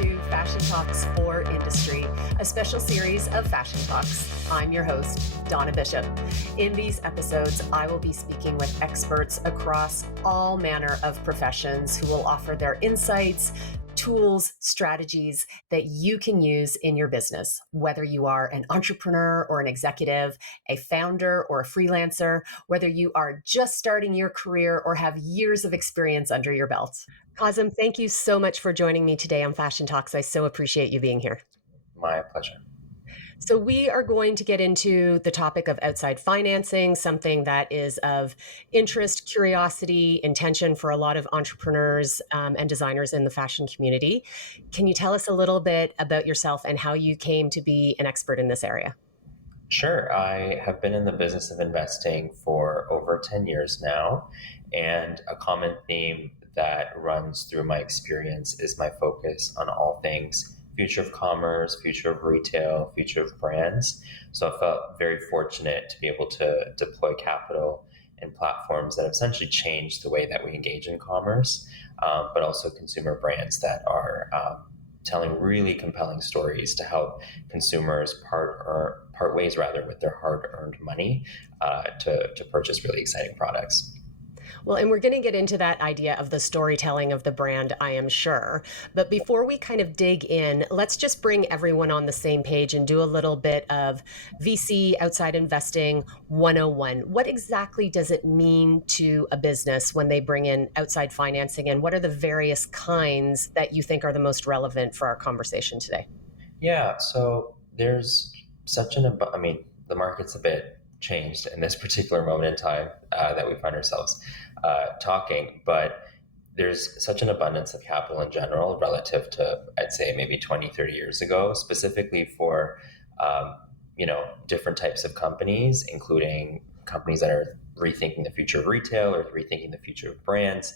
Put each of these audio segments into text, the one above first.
to Fashion Talks for Industry, a special series of Fashion Talks. I'm your host, Donna Bishop. In these episodes, I will be speaking with experts across all manner of professions who will offer their insights, tools, strategies that you can use in your business, whether you are an entrepreneur or an executive, a founder or a freelancer, whether you are just starting your career or have years of experience under your belt. Qasim, thank you so much for joining me today on Fashion Talks. I so appreciate you being here. My pleasure. So we are going to get into the topic of outside financing, something that is of interest, curiosity, intention for a lot of entrepreneurs and designers in the fashion community. Can you tell us a little bit about yourself and how you came to be an expert in this area? Sure. I have been in the business of investing for over 10 years now. And a common theme that runs through my experience is my focus on all things future of commerce, future of retail, future of brands. So I felt very fortunate to be able to deploy capital in platforms that have essentially changed the way that we engage in commerce, but also consumer brands that are telling really compelling stories to help consumers part ways rather with their hard-earned money to purchase really exciting products. Well, and we're going to get into that idea of the storytelling of the brand, I am sure. But before we kind of dig in, let's just bring everyone on the same page and do a little bit of VC outside investing 101. What exactly does it mean to a business when they bring in outside financing, and what are the various kinds that you think are the most relevant for our conversation today? Yeah, so there's I mean, the market's a bit changed in this particular moment in time that we find ourselves talking, but there's such an abundance of capital in general relative to, I'd say, maybe 20, 30 years ago, specifically for, different types of companies, including companies that are rethinking the future of retail or rethinking the future of brands.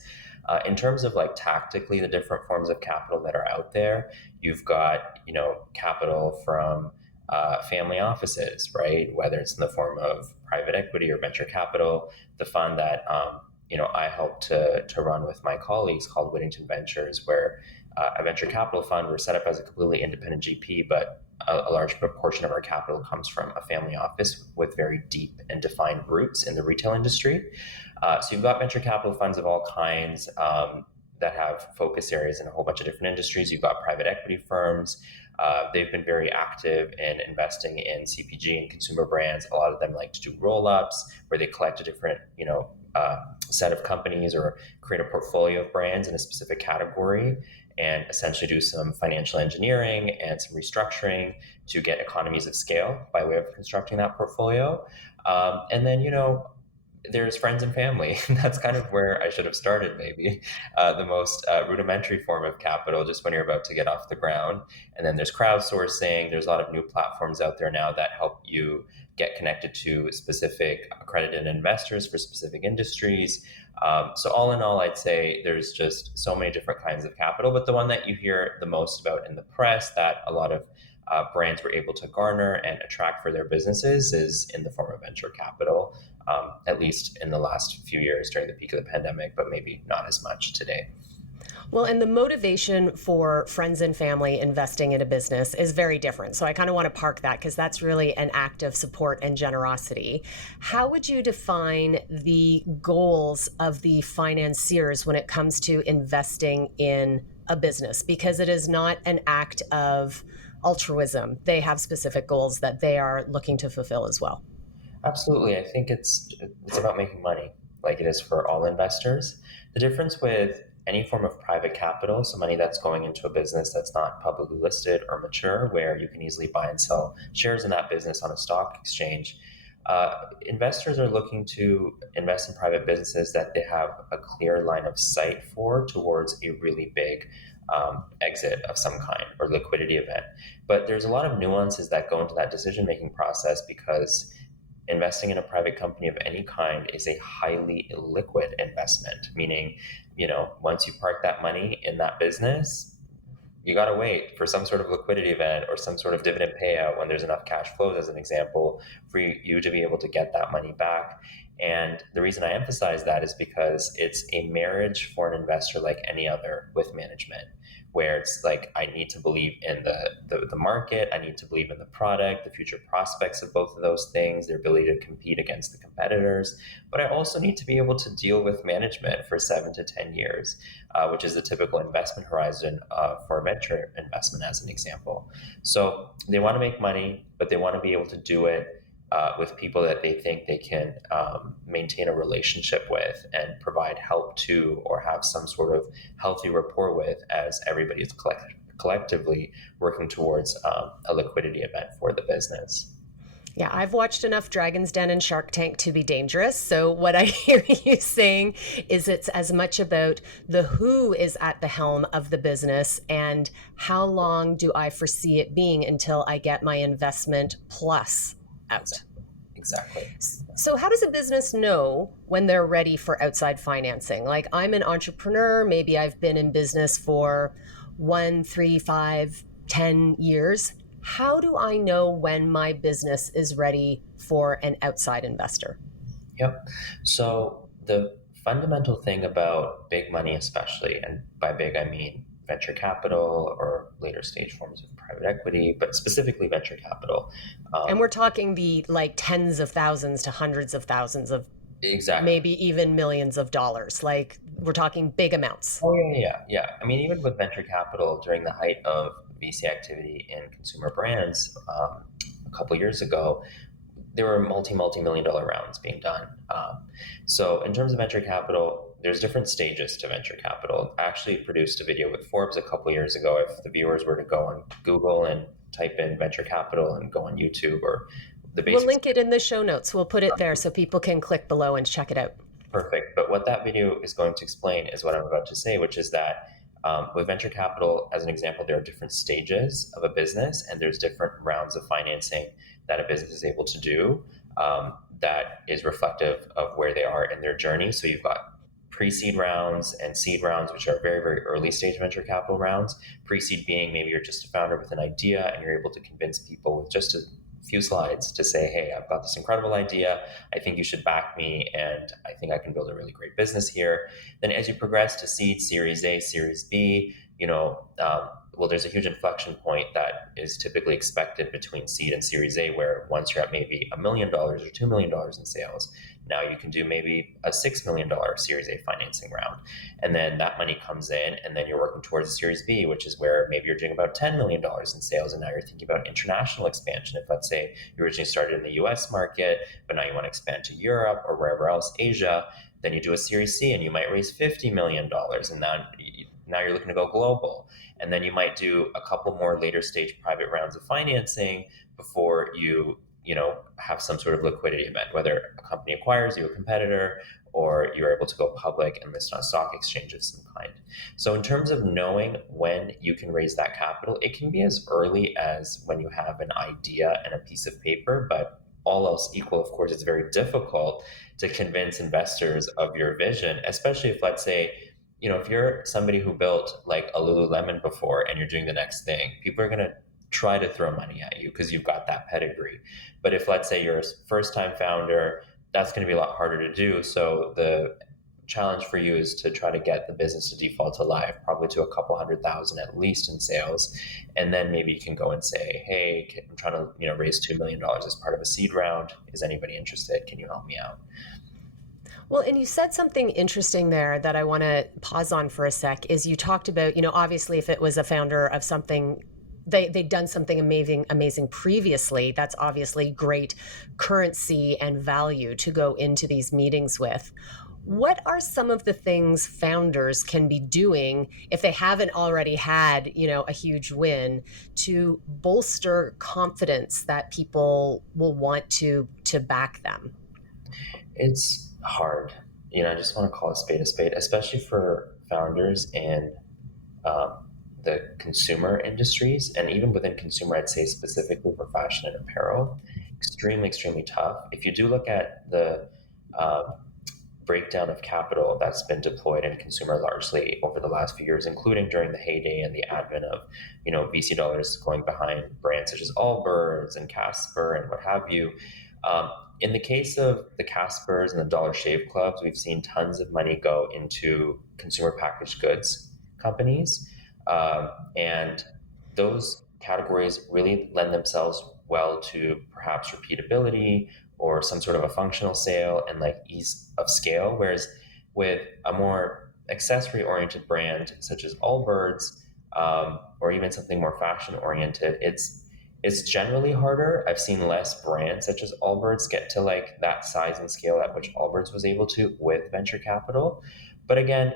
In terms of like tactically the different forms of capital that are out there, you've got, capital from family offices, right? Whether it's in the form of private equity or venture capital. The fund that I helped to run with my colleagues called Wittington Ventures, where a venture capital fund. We're set up as a completely independent GP, but a large proportion of our capital comes from a family office with very deep and defined roots in the retail industry. So you've got venture capital funds of all kinds that have focus areas in a whole bunch of different industries. You've got private equity firms. They've been very active in investing in CPG and consumer brands. A lot of them like to do roll-ups where they collect a different, set of companies or create a portfolio of brands in a specific category and essentially do some financial engineering and some restructuring to get economies of scale by way of constructing that portfolio. And then, there's friends and family. That's kind of where I should have started, maybe. The most rudimentary form of capital, just when you're about to get off the ground. And then there's crowdsourcing. There's a lot of new platforms out there now that help you get connected to specific accredited investors for specific industries. So all in all, I'd say there's just so many different kinds of capital. But the one that you hear the most about in the press that a lot of brands were able to garner and attract for their businesses is in the form of venture capital, at least in the last few years during the peak of the pandemic, but maybe not as much today. Well, and the motivation for friends and family investing in a business is very different. So I kind of want to park that because that's really an act of support and generosity. How would you define the goals of the financiers when it comes to investing in a business? Because it is not an act of altruism. They have specific goals that they are looking to fulfill as well. Absolutely. I think it's about making money, like it is for all investors. The difference with any form of private capital, so money that's going into a business that's not publicly listed or mature, where you can easily buy and sell shares in that business on a stock exchange. Investors are looking to invest in private businesses that they have a clear line of sight for towards a really big exit of some kind or liquidity event. But there's a lot of nuances that go into that decision-making process because investing in a private company of any kind is a highly illiquid investment, meaning, once you park that money in that business, you got to wait for some sort of liquidity event or some sort of dividend payout when there's enough cash flows, as an example, for you to be able to get that money back. And the reason I emphasize that is because it's a marriage for an investor like any other with management, where it's like, I need to believe in the market, I need to believe in the product, the future prospects of both of those things, their ability to compete against the competitors. But I also need to be able to deal with management for 7 to 10 years, which is the typical investment horizon for venture investment, as an example. So they want to make money, but they want to be able to do it with people that they think they can maintain a relationship with and provide help to, or have some sort of healthy rapport with, as everybody is collectively working towards a liquidity event for the business. Yeah, I've watched enough Dragon's Den and Shark Tank to be dangerous. So, what I hear you saying is it's as much about the who is at the helm of the business and how long do I foresee it being until I get my investment plus out. Exactly. So, how does a business know when they're ready for outside financing? Like, I'm an entrepreneur, maybe I've been in business for 1, 3, 5, 10 years. How do I know when my business is ready for an outside investor? Yep. So the fundamental thing about big money, especially, and by big I mean venture capital or later stage forms of private equity, but specifically venture capital. And we're talking the like tens of thousands to hundreds of thousands of Exactly. maybe even millions of dollars. Like we're talking big amounts. Oh yeah. I mean, even with venture capital during the height of VC activity in consumer brands, a couple years ago, there were multi-million dollar rounds being done. So in terms of venture capital, there's different stages to venture capital. I actually produced a video with Forbes a couple years ago. If the viewers were to go on Google and type in venture capital and go on YouTube, or the We'll basics. link it in the show notes. We'll put it there so people can click below and check it out. Perfect. But what that video is going to explain is what I'm about to say, which is that with venture capital, as an example, there are different stages of a business, and there's different rounds of financing that a business is able to do that is reflective of where they are in their journey. So you've got pre-seed rounds and seed rounds, which are very, very early stage venture capital rounds. Pre-seed being maybe you're just a founder with an idea and you're able to convince people with just a few slides to say, hey, I've got this incredible idea. I think you should back me, and I think I can build a really great business here. Then as you progress to seed, Series A, Series B, well, there's a huge inflection point that is typically expected between seed and Series A, where once you're at maybe $1 million or $2 million in sales, now you can do maybe a $6 million Series A financing round. And then that money comes in, and then you're working towards a Series B, which is where maybe you're doing about $10 million in sales. And now you're thinking about international expansion. If, let's say, you originally started in the US market, but now you want to expand to Europe or wherever else, Asia, then you do a Series C and you might raise $50 million. And now you're looking to go global. And then you might do a couple more later stage private rounds of financing before you have some sort of liquidity event, whether a company acquires you, a competitor, or you're able to go public and list on a stock exchange of some kind. So in terms of knowing when you can raise that capital, it can be as early as when you have an idea and a piece of paper, but all else equal, of course, it's very difficult to convince investors of your vision, especially if, let's say, if you're somebody who built like a Lululemon before and you're doing the next thing, people are going to try to throw money at you because you've got that pedigree. But if, let's say, you're a first time founder, that's going to be a lot harder to do. So the challenge for you is to try to get the business to default to live, probably to a couple 100,000 at least in sales. And then maybe you can go and say, hey, I'm trying to raise $2 million as part of a seed round. Is anybody interested? Can you help me out? Well, and you said something interesting there that I want to pause on for a sec, is you talked about, obviously if it was a founder of something, they'd done something amazing previously, that's obviously great currency and value to go into these meetings with. What are some of the things founders can be doing if they haven't already had, a huge win, to bolster confidence that people will want to back them? It's hard. I just want to call a spade, especially for founders in the consumer industries, and even within consumer, I'd say specifically for fashion and apparel, extremely, extremely tough. If you do look at the breakdown of capital that's been deployed in consumer largely over the last few years, including during the heyday and the advent of VC dollars going behind brands such as Allbirds and Casper and what have you. In the case of the Caspers and the Dollar Shave Clubs, we've seen tons of money go into consumer packaged goods companies. And those categories really lend themselves well to perhaps repeatability or some sort of a functional sale and like ease of scale. Whereas with a more accessory oriented brand such as Allbirds, or even something more fashion oriented, it's generally harder. I've seen less brands such as Allbirds get to like that size and scale at which Allbirds was able to with venture capital. But again,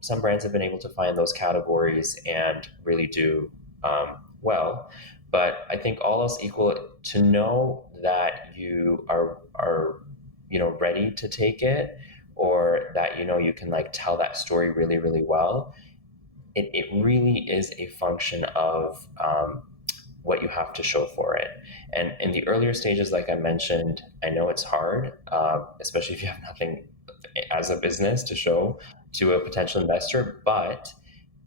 some brands have been able to find those categories and really do well. But I think all else equal, to know that you are ready to take it, or that you can like tell that story really really well. It really is a function of what you have to show for it. And in the earlier stages, like I mentioned, I know it's hard, especially if you have nothing as a business to show to a potential investor. But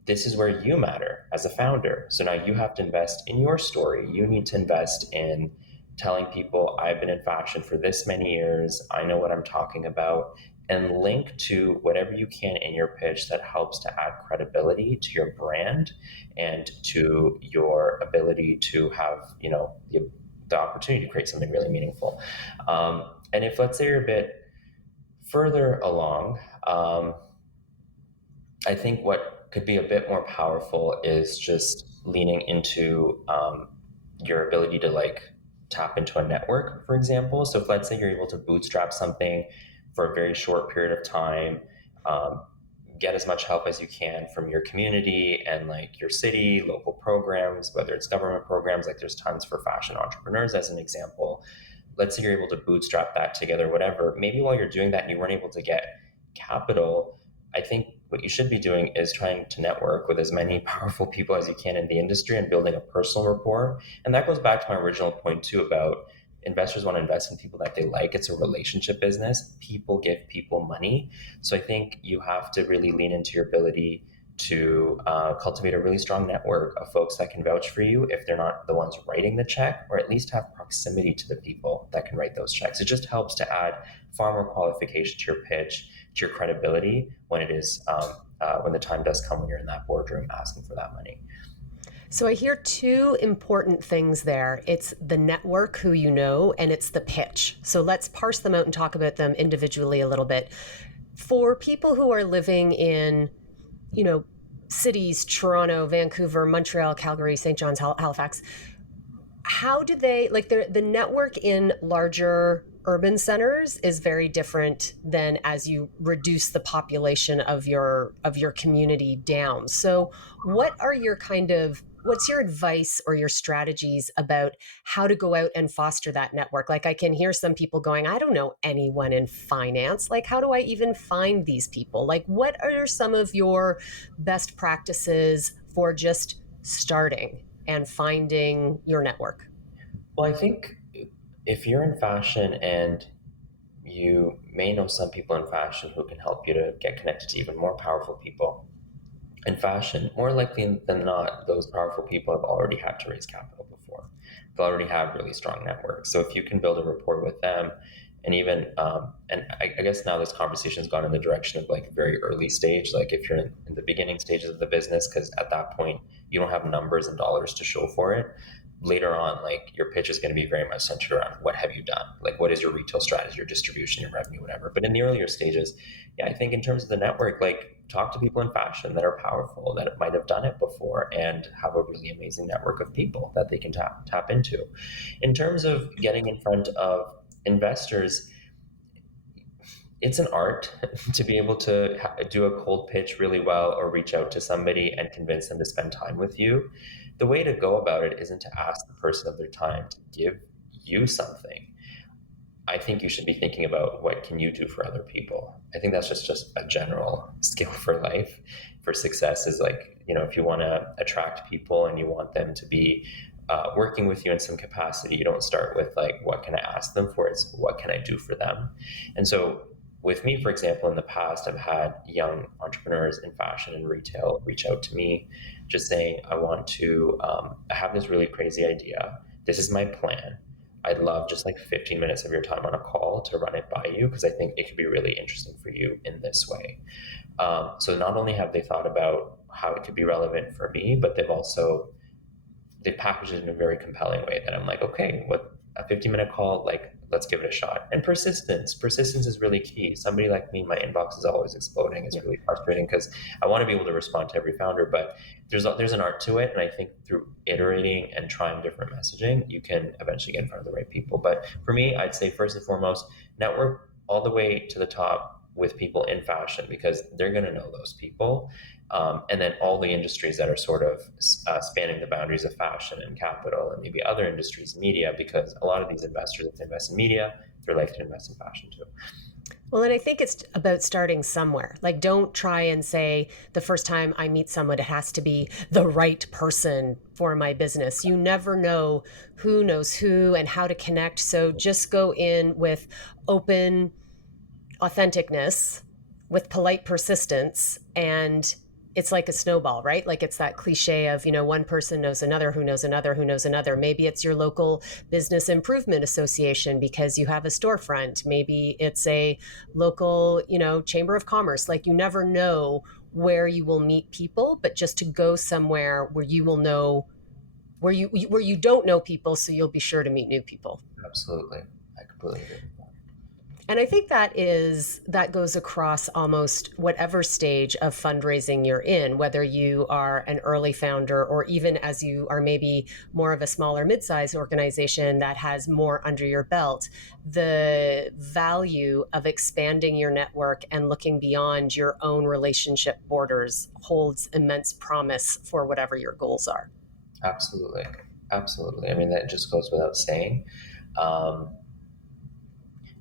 this is where you matter as a founder. So now you have to invest in your story. You need to invest in telling people, I've been in fashion for this many years, I know what I'm talking about, and link to whatever you can in your pitch that helps to add credibility to your brand and to your ability to have, the opportunity to create something really meaningful. And if, let's say, you're a bit further along, I think what could be a bit more powerful is just leaning into your ability to like tap into a network, for example. So if, let's say, you're able to bootstrap something for a very short period of time, get as much help as you can from your community and like your city, local programs, whether it's government programs, like there's tons for fashion entrepreneurs as an example. Let's say you're able to bootstrap that together, whatever. Maybe while you're doing that and you weren't able to get capital, I think what you should be doing is trying to network with as many powerful people as you can in the industry and building a personal rapport. And that goes back to my original point too about investors want to invest in people that they like. It's a relationship business. People give people money. So I think you have to really lean into your ability to cultivate a really strong network of folks that can vouch for you if they're not the ones writing the check, or at least have proximity to the people that can write those checks. It just helps to add far more qualification to your pitch, to your credibility when it is when the time does come when you're in that boardroom asking for that money. So I hear two important things there. It's the network, who you know, and it's the pitch. So let's parse them out and talk about them individually a little bit. For people who are living in, cities, Toronto, Vancouver, Montreal, Calgary, St. John's, Halifax, how do they, like, the network in larger urban centers is very different than as you reduce the population of your community down. So what's your advice or your strategies about how to go out and foster that network? Like, I can hear some people going, I don't know anyone in finance. Like, how do I even find these people? Like, what are some of your best practices for just starting and finding your network? Well, I think if you're in fashion, and you may know some people in fashion who can help you to get connected to even more powerful people in fashion, more likely than not, those powerful people have already had to raise capital before. They already have really strong networks. So if you can build a rapport with them, and even, and I guess now this conversation has gone in the direction of like very early stage, like if you're in the beginning stages of the business, because at that point you don't have numbers and dollars to show for it. Later on, like your pitch is going to be very much centered around what have you done? Like what is your retail strategy, your distribution, your revenue, whatever. But in the earlier stages, yeah, I think in terms of the network, like talk to people in fashion that are powerful, that might have done it before, and have a really amazing network of people that they can tap into. In terms of getting in front of investors, it's an art to be able to do a cold pitch really well, or reach out to somebody and convince them to spend time with you. The way to go about it isn't to ask the person of their time to give you something. I think you should be thinking about what can you do for other people. I think that's just a general skill for life, for success, is like, if you want to attract people and you want them to be working with you in some capacity, you don't start with like, what can I ask them for? It's what can I do for them? And so with me, for example, in the past, I've had young entrepreneurs in fashion and retail reach out to me just saying, I want to, I have this really crazy idea. This is my plan. I'd love just like 15 minutes of your time on a call to run it by you because I think it could be really interesting for you in this way. So not only have they thought about how it could be relevant for me, but they packaged it in a very compelling way that I'm like, okay, what a 15-minute call, like, let's give it a shot. And persistence is really key. Somebody like me, my inbox is always exploding. It's really frustrating because I want to be able to respond to every founder, but there's an art to it. And I think through iterating and trying different messaging, you can eventually get in front of the right people. But for me, I'd say first and foremost, network all the way to the top with people in fashion because they're going to know those people. And then all the industries that are sort of spanning the boundaries of fashion and capital and maybe other industries, media, because a lot of these investors, if they invest in media, they're likely to invest in fashion too. Well, and I think it's about starting somewhere. Like, don't try and say the first time I meet someone, it has to be the right person for my business. You never know who knows who and how to connect. So just go in with open authenticness, with polite persistence, and it's like a snowball, right? Like it's that cliche of, one person knows another who knows another who knows another. Maybe it's your local business improvement association because you have a storefront. Maybe it's a local, chamber of commerce. Like you never know where you will meet people, but just to go somewhere where you will know where you don't know people, so you'll be sure to meet new people. Absolutely. I completely agree. And I think that goes across almost whatever stage of fundraising you're in, whether you are an early founder or even as you are maybe more of a smaller mid-sized organization that has more under your belt. The value of expanding your network and looking beyond your own relationship borders holds immense promise for whatever your goals are. Absolutely. Absolutely. I mean, that just goes without saying. Um,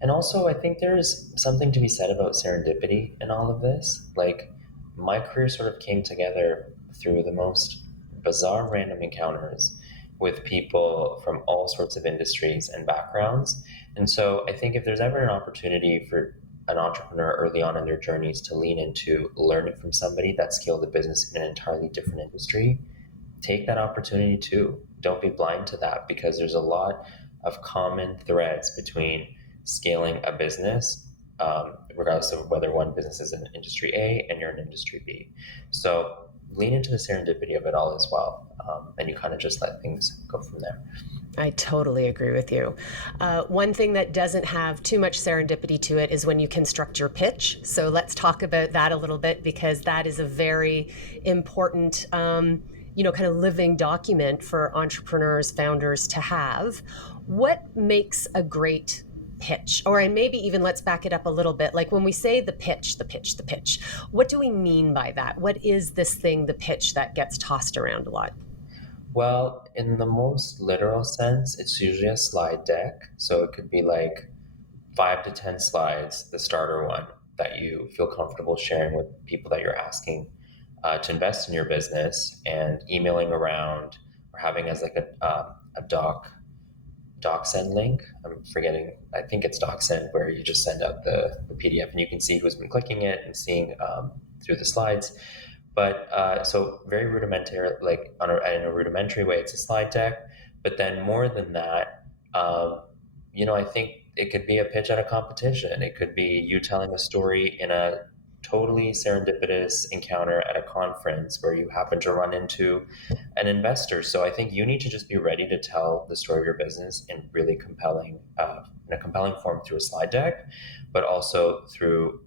And also, I think there's something to be said about serendipity in all of this. Like, my career sort of came together through the most bizarre random encounters with people from all sorts of industries and backgrounds. And so, I think if there's ever an opportunity for an entrepreneur early on in their journeys to lean into learning from somebody that scaled the business in an entirely different industry, take that opportunity too. Don't be blind to that because there's a lot of common threads between scaling a business, regardless of whether one business is in industry A and you're in industry B. So lean into the serendipity of it all as well. And you kind of just let things go from there. I totally agree with you. One thing that doesn't have too much serendipity to it is when you construct your pitch. So let's talk about that a little bit because that is a very important, kind of living document for entrepreneurs, founders to have. What makes a great pitch? Or maybe even let's back it up a little bit. Like when we say the pitch, what do we mean by that? What is this thing, the pitch, that gets tossed around a lot? Well, in the most literal sense, it's usually a slide deck. So it could be like 5 to 10 slides, the starter one that you feel comfortable sharing with people that you're asking to invest in your business and emailing around or having as like a doc send link. I'm forgetting, I think it's doc send where you just send out the PDF and you can see who's been clicking it and seeing through the slides. But so very rudimentary, like in a rudimentary way, it's a slide deck. But then more than that, I think it could be a pitch at a competition. It could be you telling a story in a totally serendipitous encounter at a conference where you happen to run into an investor. So I think you need to just be ready to tell the story of your business in really in a compelling form through a slide deck, but also through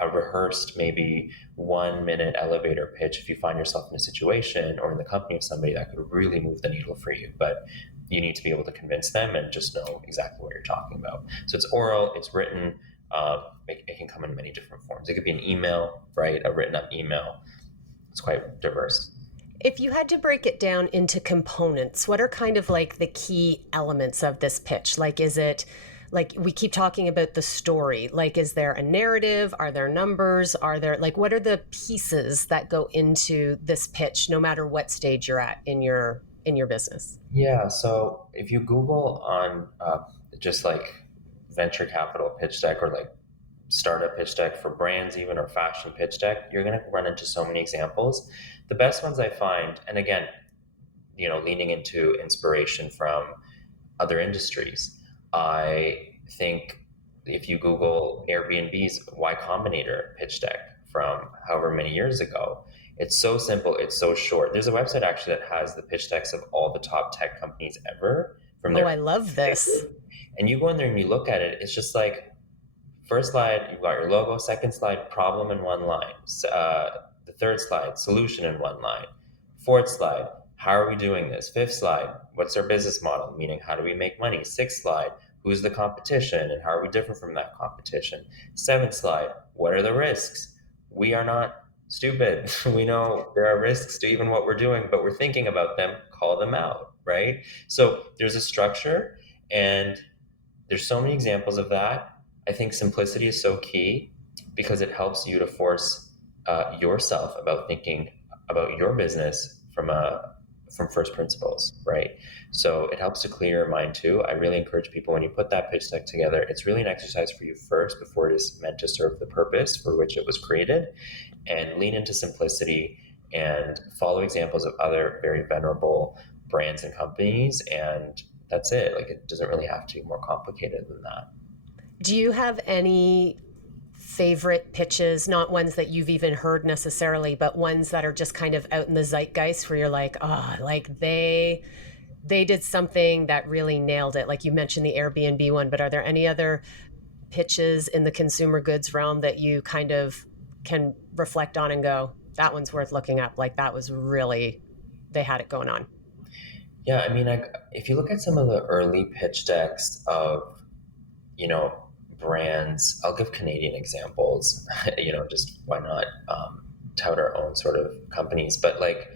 a rehearsed, maybe 1 minute elevator pitch if you find yourself in a situation or in the company of somebody that could really move the needle for you. But you need to be able to convince them and just know exactly what you're talking about. So it's oral, it's written, it can come in many different forms. It could be an email, right? A written up email. It's quite diverse. If you had to break it down into components, what are kind of like the key elements of this pitch? Like, is it like we keep talking about the story? Like, is there a narrative? Are there numbers? What are the pieces that go into this pitch, no matter what stage you're at in your business? Yeah. So if you Google on just like venture capital pitch deck or like startup pitch deck for brands even or fashion pitch deck, you're going to run into so many examples. The best ones I find, and again, leaning into inspiration from other industries, I think if you Google Airbnb's Y Combinator pitch deck from however many years ago, it's so simple, it's so short. There's a website actually that has the pitch decks of all the top tech companies ever from Oh, their I love this. and you go in there and you look at it, it's just like first slide, you've got your logo. Second slide, problem in one line. The third slide, solution in one line. Fourth slide, how are we doing this? Fifth slide, what's our business model? Meaning, how do we make money? Sixth slide, who's the competition and how are we different from that competition? Seventh slide, what are the risks? We are not stupid. We know there are risks to even what we're doing, but we're thinking about them, call them out, right? So there's a structure, and there's so many examples of that. I think simplicity is so key because it helps you to force yourself about thinking about your business from first principles, right? So it helps to clear your mind too. I really encourage people when you put that pitch deck together, it's really an exercise for you first before it is meant to serve the purpose for which it was created, and lean into simplicity and follow examples of other very venerable brands and companies, and that's it. Like, it doesn't really have to be more complicated than that. Do you have any favorite pitches, not ones that you've even heard necessarily, but ones that are just kind of out in the zeitgeist where you're like, oh, like they did something that really nailed it? Like you mentioned the Airbnb one, but are there any other pitches in the consumer goods realm that you kind of can reflect on and go, that one's worth looking up? Like that was really, they had it going on. Yeah, I mean, if you look at some of the early pitch decks of, you know, brands, I'll give Canadian examples, just why not tout our own sort of companies. But like,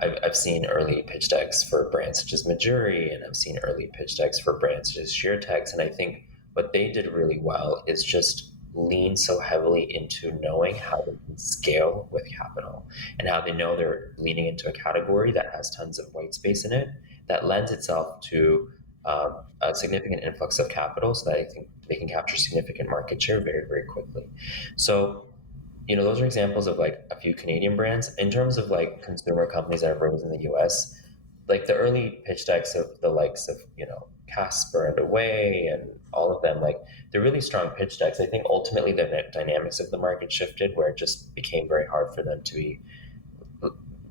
I've seen early pitch decks for brands such as Majuri, and I've seen early pitch decks for brands such as SheerTex. And I think what they did really well is just lean so heavily into knowing how they can scale with capital, and how they know they're leaning into a category that has tons of white space in it that lends itself to a significant influx of capital, so that I think they can capture significant market share very, very quickly. So those are examples of like a few Canadian brands. In terms of like consumer companies that have raised in the US, like the early pitch decks of the likes of, Casper and Away and all of them, like they're really strong pitch decks. I think ultimately the dynamics of the market shifted where it just became very hard for them to be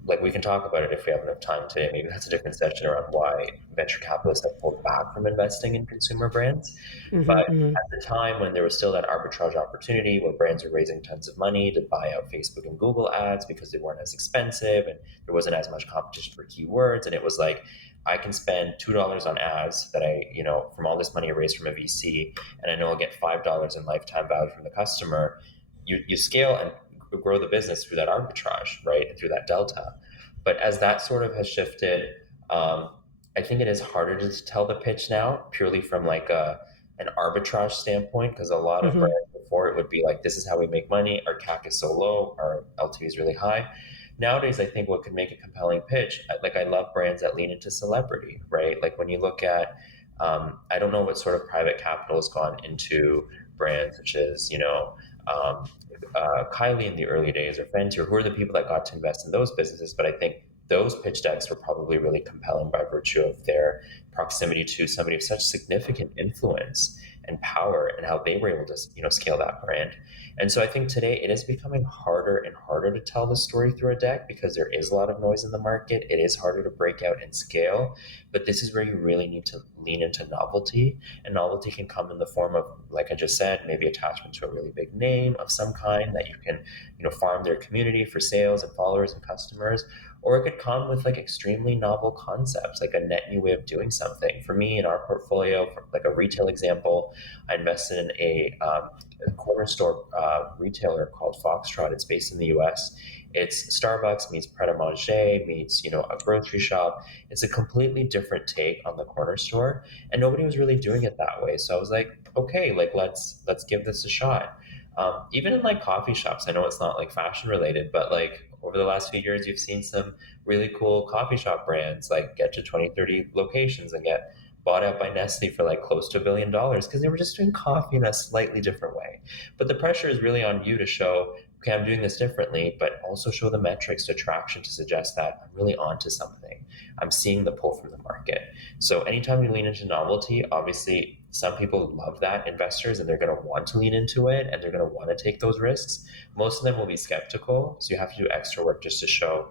like, we can talk about it if we have enough time today. Maybe that's a different session around why venture capitalists have pulled back from investing in consumer brands. But Mm-hmm. at the time when there was still that arbitrage opportunity where brands were raising tons of money to buy out Facebook and Google ads because they weren't as expensive and there wasn't as much competition for keywords, and it was like, I can spend $2 on ads that from all this money I raised from a VC, and I know I'll get $5 in lifetime value from the customer. You scale and grow the business through that arbitrage, right? And through that delta. But as that sort of has shifted, I think it is harder to tell the pitch now purely from like an arbitrage standpoint, because a lot of Mm-hmm. brands before it would be like, this is how we make money. Our CAC is so low, our LTV is really high. Nowadays, I think what could make a compelling pitch, like I love brands that lean into celebrity, right? Like when you look at, I don't know what sort of private capital has gone into brands such as, Kylie in the early days, or Fenty, who are the people that got to invest in those businesses. But I think those pitch decks were probably really compelling by virtue of their proximity to somebody of such significant influence and power, and how they were able to, scale that brand. And so I think today it is becoming harder and harder to tell the story through a deck because there is a lot of noise in the market. It is harder to break out and scale, but this is where you really need to lean into novelty. And novelty can come in the form of, like I just said, maybe attachment to a really big name of some kind that you can, farm their community for sales and followers and customers. Or it could come with like extremely novel concepts, like a net new way of doing something. For me, in our portfolio, for like a retail example, I invested in a corner store retailer called Foxtrot. It's based in the US. It's Starbucks meets Pret a Manger meets, a grocery shop. It's a completely different take on the corner store, and nobody was really doing it that way. So I was like, okay, like let's give this a shot. Even in like coffee shops, I know it's not like fashion related, but like over the last few years, you've seen some really cool coffee shop brands like get to 20, 30 locations and get bought out by Nestle for like close to $1 billion because they were just doing coffee in a slightly different way. But the pressure is really on you to show okay, I'm doing this differently, but also show the metrics to traction to suggest that I'm really onto something. I'm seeing the pull from the market. So anytime you lean into novelty, obviously some people love that, investors, and they're going to want to lean into it and they're going to want to take those risks. Most of them will be skeptical. So you have to do extra work just to show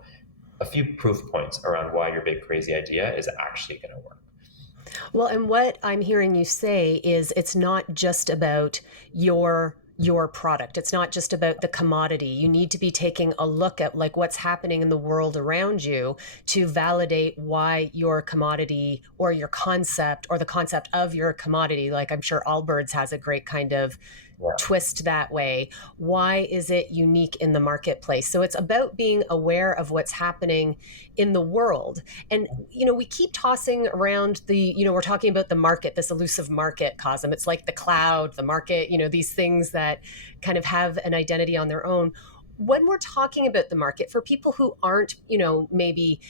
a few proof points around why your big crazy idea is actually going to work. Well, and what I'm hearing you say is it's not just about your product. It's not just about the commodity. You need to be taking a look at like what's happening in the world around you to validate why your commodity or your concept or the concept of your commodity, like I'm sure Allbirds has a great kind of Yeah. twist that way. Why is it unique in the marketplace? So it's about being aware of what's happening in the world. And, we keep tossing around we're talking about the market, this elusive market, Qasim. It's like the cloud, the market, these things that kind of have an identity on their own. When we're talking about the market for people who aren't, maybe,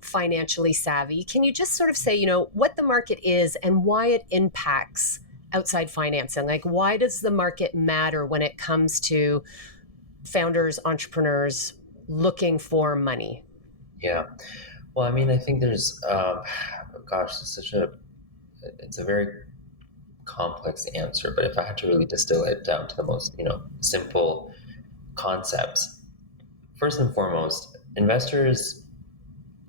financially savvy, can you just sort of say, what the market is and why it impacts outside financing? Like, why does the market matter when it comes to founders, entrepreneurs looking for money? Yeah. Well, I mean, I think there's, gosh, it's a very complex answer, but if I had to really distill it down to the most, simple concepts, first and foremost, investors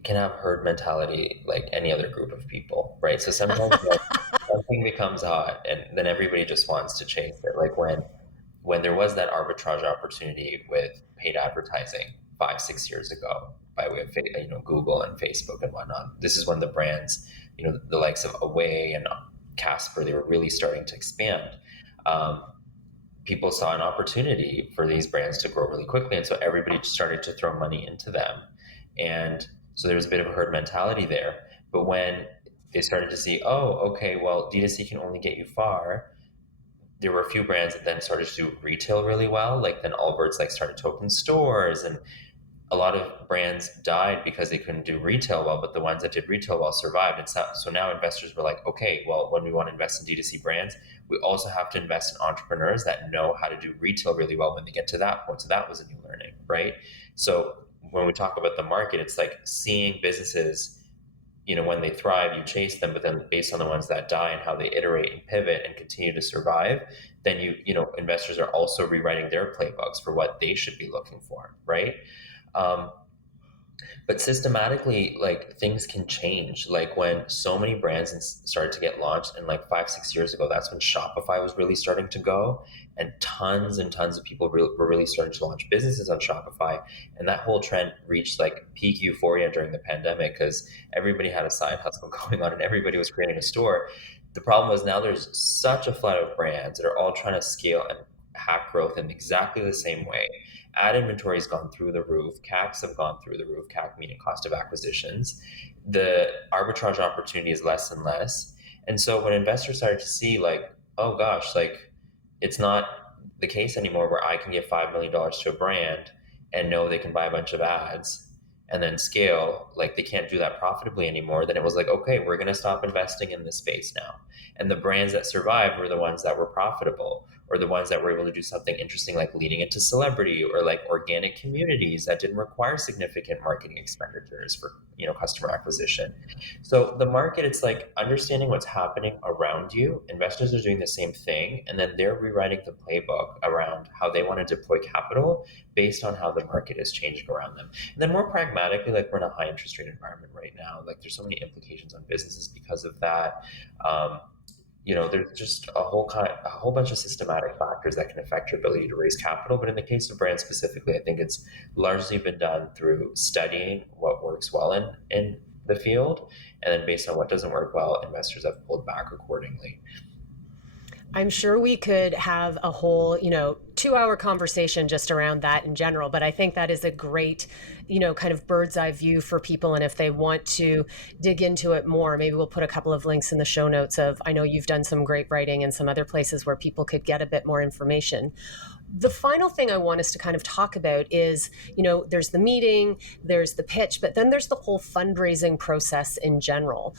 can have herd mentality like any other group of people, right? So sometimes like, something becomes hot and then everybody just wants to chase it. Like when there was that arbitrage opportunity with paid advertising 5, 6 years ago by way of Google and Facebook and whatnot. This is when the brands, the likes of Away and Casper, they were really starting to expand. Um, People saw an opportunity for these brands to grow really quickly, and so everybody started to throw money into them, and so there was a bit of a herd mentality there. But when they started to see, oh, okay, well, D2C can only get you far, there were a few brands that then started to do retail really well. Like then Allbirds like started to open stores, and a lot of brands died because they couldn't do retail well, but the ones that did retail well survived. And so now investors were like, okay, well, when we want to invest in D2C brands, we also have to invest in entrepreneurs that know how to do retail really well when they get to that point. So that was a new learning, right? So when we talk about the market, it's like seeing businesses, when they thrive, you chase them, but then based on the ones that die and how they iterate and pivot and continue to survive, then investors are also rewriting their playbooks for what they should be looking for, right? Um, but systematically, like things can change. Like when so many brands started to get launched, and like 5, 6 years ago, that's when Shopify was really starting to go, and tons of people were really starting to launch businesses on Shopify. And that whole trend reached like peak euphoria during the pandemic because everybody had a side hustle going on and everybody was creating a store. The problem was now there's such a flood of brands that are all trying to scale and hack growth in exactly the same way. Ad inventory has gone through the roof. CACs have gone through the roof. CAC meaning cost of acquisitions. The arbitrage opportunity is less and less. And so when investors started to see like, oh gosh, like it's not the case anymore where I can give $5 million to a brand and know they can buy a bunch of ads and then scale, like they can't do that profitably anymore, then it was like, okay, we're going to stop investing in this space now. And the brands that survived were the ones that were profitable, or the ones that were able to do something interesting like leaning into celebrity or like organic communities that didn't require significant marketing expenditures for customer acquisition. So the market, it's like understanding what's happening around you. Investors are doing the same thing, and then they're rewriting the playbook around how they want to deploy capital based on how the market is changing around them. And then more pragmatically, like we're in a high interest rate environment right now, like there's so many implications on businesses because of that. There's just a whole bunch of systematic factors that can affect your ability to raise capital. But in the case of brands specifically, I think it's largely been done through studying what works well in the field, and then based on what doesn't work well, investors have pulled back accordingly. I'm sure we could have a whole, 2-hour conversation just around that in general. But I think that is a great, kind of bird's eye view for people. And if they want to dig into it more, maybe we'll put a couple of links in the show notes of, I know you've done some great writing and some other places where people could get a bit more information. The final thing I want us to kind of talk about is, there's the meeting, there's the pitch, but then there's the whole fundraising process in general.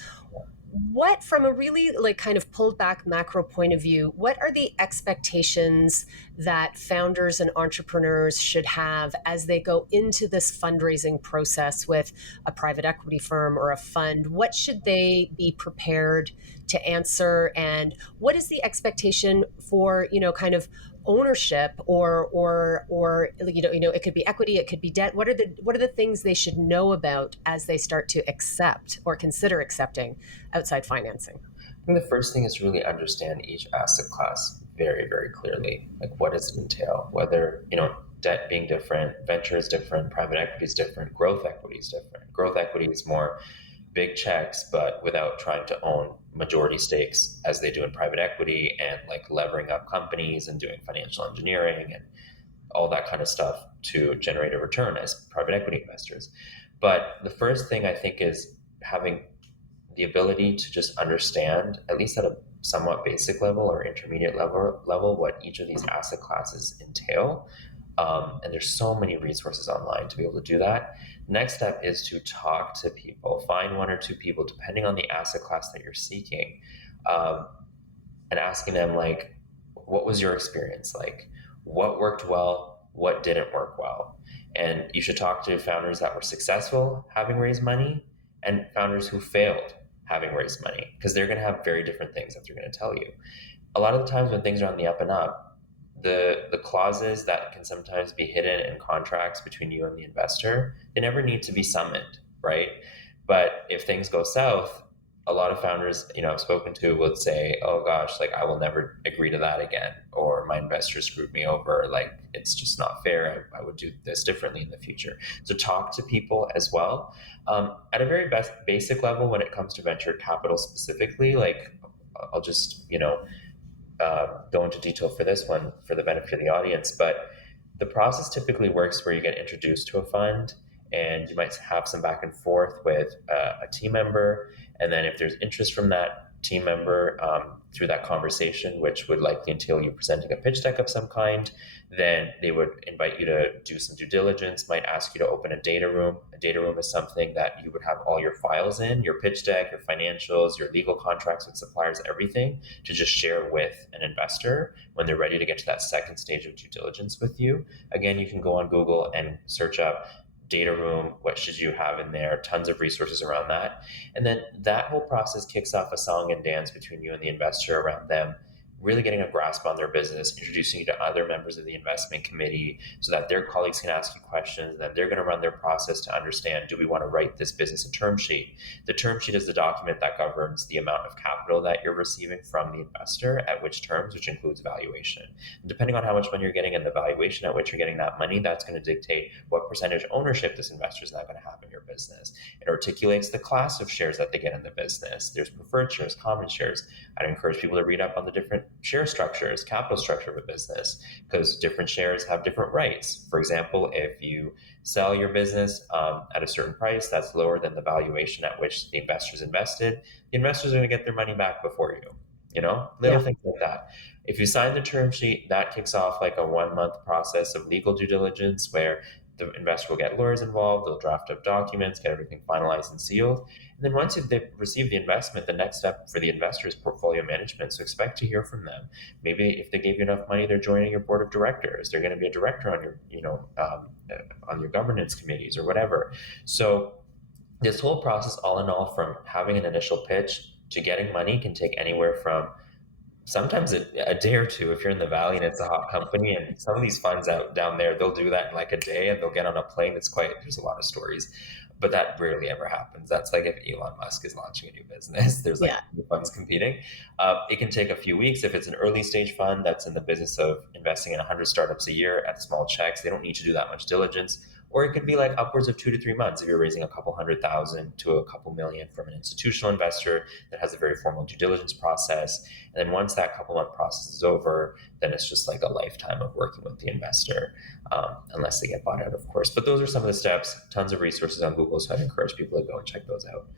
what, from a really like kind of pulled back macro point of view, what are the expectations that founders and entrepreneurs should have as they go into this fundraising process with a private equity firm or a fund? What should they be prepared to answer, and what is the expectation for, kind of ownership, or it could be equity, it could be debt? What are the things they should know about as they start to accept or consider accepting outside financing? I think the first thing is to really understand each asset class very, very clearly. Like, what does it entail? Whether, debt being different, venture is different, private equity is different, growth equity is different. Growth equity is more big checks, but without trying to own majority stakes as they do in private equity, and like levering up companies and doing financial engineering and all that kind of stuff to generate a return as private equity investors. But the first thing I think is having the ability to just understand, at least at a somewhat basic level or intermediate level, what each of these asset classes entail. And there's so many resources online to be able to do that. Next step is to talk to people, find one or two people, depending on the asset class that you're seeking, um, and asking them, like, what was your experience like? What worked well? What didn't work well? And you should talk to founders that were successful having raised money and founders who failed having raised money, because they're going to have very different things that they're going to tell you. A lot of the times when things are on the up and up, the clauses that can sometimes be hidden in contracts between you and the investor, they never need to be summoned, right? But if things go south, a lot of founders, I've spoken to would say, oh gosh, like I will never agree to that again, or my investor screwed me over, like it's just not fair, I would do this differently in the future. So talk to people as well. At a very basic level, when it comes to venture capital specifically, like I'll just go into detail for this one for the benefit of the audience, but the process typically works where you get introduced to a fund and you might have some back and forth with a team member. And then if there's interest from that team member through that conversation, which would likely entail you presenting a pitch deck of some kind, then they would invite you to do some due diligence, might ask you to open a data room. A data room is something that you would have all your files in, your pitch deck, your financials, your legal contracts with suppliers, everything, to just share with an investor when they're ready to get to that second stage of due diligence with you. Again, you can go on Google and search up data room, what should you have in there, tons of resources around that. And then that whole process kicks off a song and dance between you and the investor around them really getting a grasp on their business, introducing you to other members of the investment committee so that their colleagues can ask you questions. And then they're going to run their process to understand, do we want to write this business a term sheet? The term sheet is the document that governs the amount of capital that you're receiving from the investor at which terms, which includes valuation. And depending on how much money you're getting and the valuation at which you're getting that money, that's going to dictate what percentage ownership this investor is now going to have in your business. It articulates the class of shares that they get in the business. There's preferred shares, common shares. I'd encourage people to read up on the different share structures, capital structure of a business, because different shares have different rights. For example, if you sell your business at a certain price that's lower than the valuation at which the investors invested, the investors are going to get their money back before you. Little Yeah. things like that. If you sign the term sheet, that kicks off like a 1 month process of legal due diligence where the investor will get lawyers involved, they'll draft up documents, get everything finalized and sealed. And then once they've received the investment, the next step for the investor is portfolio management. So expect to hear from them. Maybe if they gave you enough money, they're joining your board of directors. They're going to be a director on your, on your governance committees or whatever. So this whole process, all in all, from having an initial pitch to getting money, can take anywhere from sometimes a day or two if you're in the valley and it's a hot company. And some of these funds out down there, they'll do that in like a day and they'll get on a plane. There's a lot of stories, but that rarely ever happens. That's like if Elon Musk is launching a new business, there's like Yeah. new funds competing. It can take a few weeks if it's an early stage fund that's in the business of investing in 100 startups a year at small checks. They don't need to do that much diligence. Or it could be like upwards of 2 to 3 months if you're raising a couple 100,000 to a couple million from an institutional investor that has a very formal due diligence process. And then once that couple month process is over, then it's just like a lifetime of working with the investor, unless they get bought out, of course. But those are some of the steps, tons of resources on Google. So I'd encourage people to go and check those out.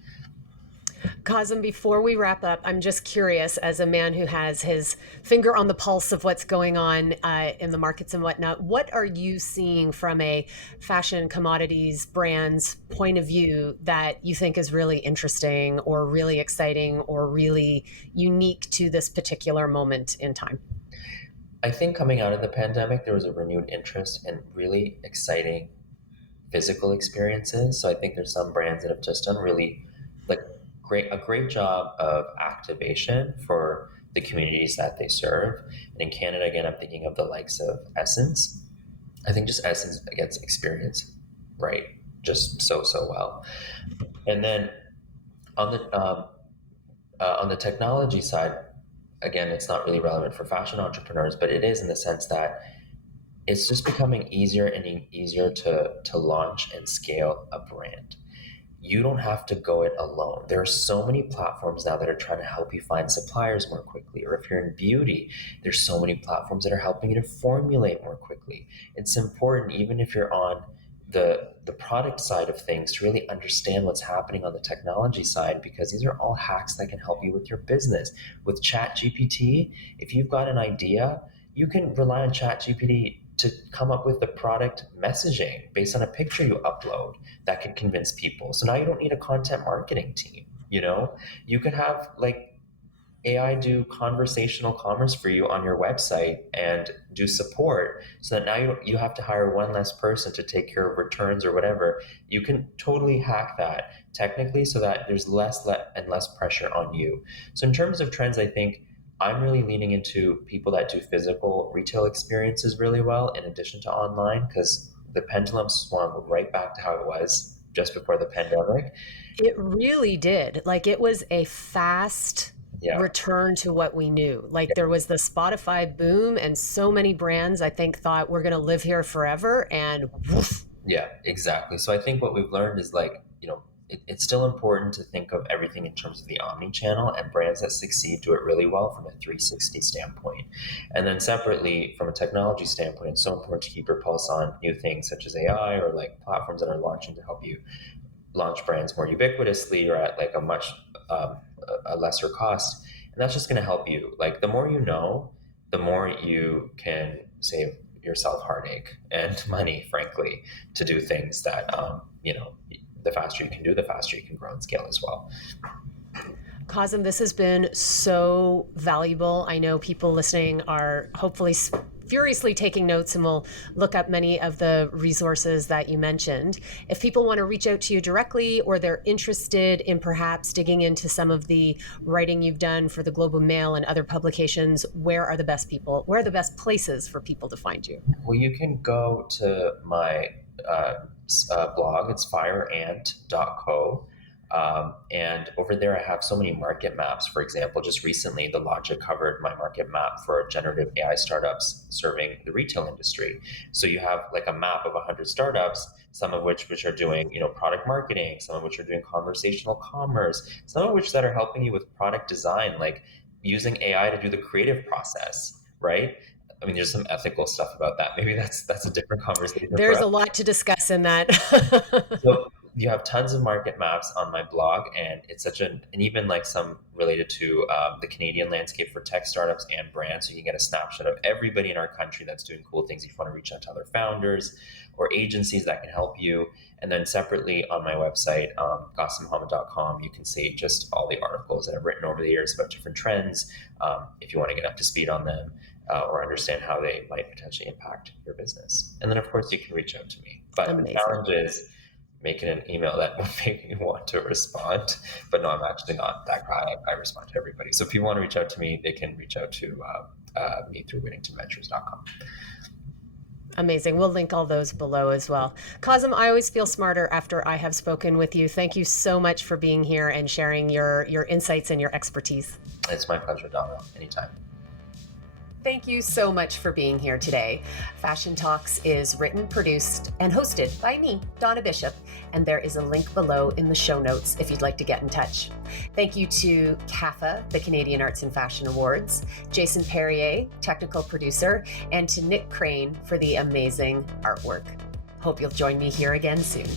Qasim, before we wrap up, I'm just curious, as a man who has his finger on the pulse of what's going on in the markets and whatnot, what are you seeing from a fashion commodities brands point of view that you think is really interesting or really exciting or really unique to this particular moment in time? I think coming out of the pandemic, there was a renewed interest in really exciting physical experiences. So I think there's some brands that have just done really like a great job of activation for the communities that they serve. And in Canada, again, I'm thinking of the likes of Essence. I think just Essence gets experience right just so well. And then on the technology side, again, it's not really relevant for fashion entrepreneurs, but it is in the sense that it's just becoming easier and easier to launch and scale a brand. You don't have to go it alone. There are so many platforms now that are trying to help you find suppliers more quickly. Or if you're in beauty, there's so many platforms that are helping you to formulate more quickly. It's important, even if you're on the product side of things, to really understand what's happening on the technology side, because these are all hacks that can help you with your business. With ChatGPT, if you've got an idea, you can rely on ChatGPT to come up with the product messaging based on a picture you upload that can convince people. So now you don't need a content marketing team. You could have like AI do conversational commerce for you on your website and do support, so that now you have to hire one less person to take care of returns or whatever. You can totally hack that technically so that there's less and less pressure on you. So in terms of trends, I think I'm really leaning into people that do physical retail experiences really well in addition to online, because the pendulum swung right back to how it was just before the pandemic. It really did. Like, it was a fast Yeah. return to what we knew. Like, there was the Spotify boom, and so many brands, I think, thought we're going to live here forever, and woof. Yeah, exactly. So I think what we've learned is it's still important to think of everything in terms of the omni-channel, and brands that succeed do it really well from a 360 standpoint. And then separately, from a technology standpoint, it's so important to keep your pulse on new things such as AI, or like platforms that are launching to help you launch brands more ubiquitously or at like a much a lesser cost. And that's just going to help you. Like, the more you know, the more you can save yourself heartache and money, frankly, to do things that the faster you can do, the faster you can grow and scale as well. Qasim, this has been so valuable. I know people listening are hopefully furiously taking notes and will look up many of the resources that you mentioned. If people want to reach out to you directly, or they're interested in perhaps digging into some of the writing you've done for the Globe and Mail and other publications, where are the best places for people to find you? Well, you can go to my blog. It's fireant.co. And over there, I have so many market maps. For example, just recently, The Logic covered my market map for generative AI startups serving the retail industry. So you have like a map of 100 startups, some of which are doing, product marketing, some of which are doing conversational commerce, some of which that are helping you with product design, like using AI to do the creative process, right? I mean, there's some ethical stuff about that. Maybe that's a different conversation. There's a lot to discuss in that. So you have tons of market maps on my blog, and it's and even like some related to the Canadian landscape for tech startups and brands. So you can get a snapshot of everybody in our country that's doing cool things. If you want to reach out to other founders or agencies that can help you. And then separately on my website, QasimMohammad.com, you can see just all the articles that I've written over the years about different trends, if you want to get up to speed on them. Or understand how they might potentially impact your business. And then, of course, you can reach out to me. But Amazing. The challenge is making an email that will make me want to respond. But no, I'm actually not that guy. I respond to everybody. So if people want to reach out to me, they can reach out to me through WittingtonVentures.com. Amazing. We'll link all those below as well. Qasim, I always feel smarter after I have spoken with you. Thank you so much for being here and sharing your insights and your expertise. It's my pleasure, Donna. Anytime. Thank you so much for being here today. Fashion Talks is written, produced, and hosted by me, Donna Bishop, and there is a link below in the show notes if you'd like to get in touch. Thank you to CAFA, the Canadian Arts and Fashion Awards, Jason Perrier, technical producer, and to Nick Crane for the amazing artwork. Hope you'll join me here again soon.